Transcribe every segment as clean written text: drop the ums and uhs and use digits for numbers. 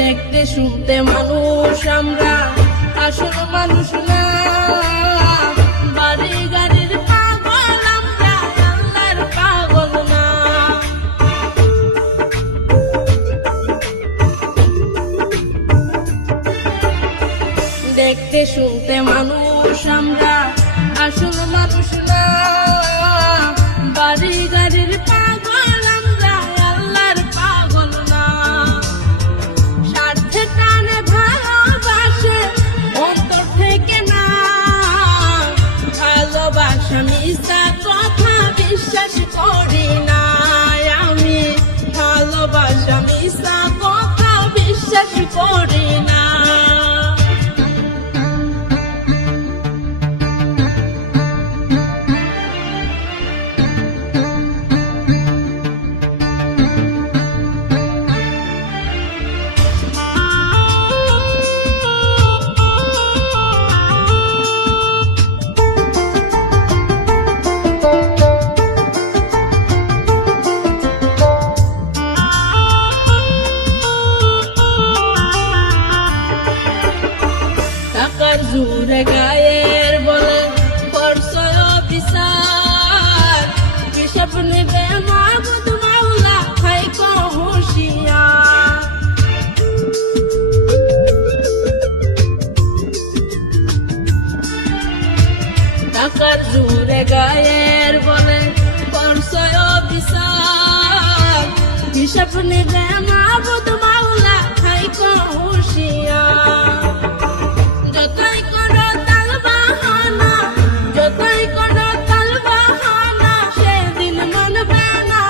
দেখতে শুনতে মানুষ আমরা, আসল মানুষ না। বাড়ি গাড়ির পাগল আমরা, আল্লাহর পাগল না। দেখতে শুনতে মানুষ আমরা, আসল মানুষ না। বাড়ি গাড়ির পাগল আমরা, আল্লাহর পাগল না। স্বার্থে টানে ভালোবাসে অন্তর থেকে না। ভালোবাসা মিথ্যা কথা বিশ্বাস করি না আমি। ভালোবাসা মিথ্যা কথা বিশ্বাস করি না। টাকার জোরে গায়ের বলে করছয় অফিসার। হিসাব নেবে মাবুদ মাওলা, থাইকো হুঁশিয়ার। টাকার জোরে গায়ের বলে করছয় অফিসার। হিসাব নেবে মাবুদ মাওলা, থাইকো হুঁশিয়ার। যতই করো তাল বাহানা, যতই করো তাল বাহানা, সেদিন মানবে না।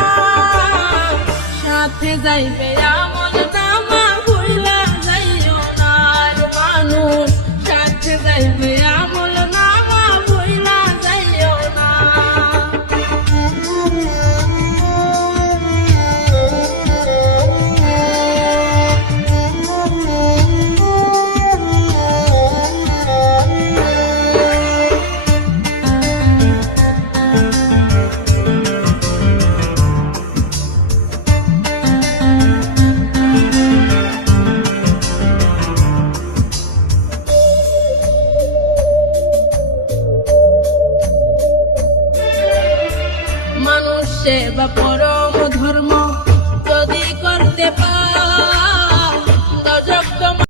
সাথে যাইবে আমল নামা, ভুইলা যাইও না আর মানুষ। সাথে যাইবে আমল নামা, ভুইলা যাইও না। মানুষ সেবা পরম ধর্ম যদি করতে পার,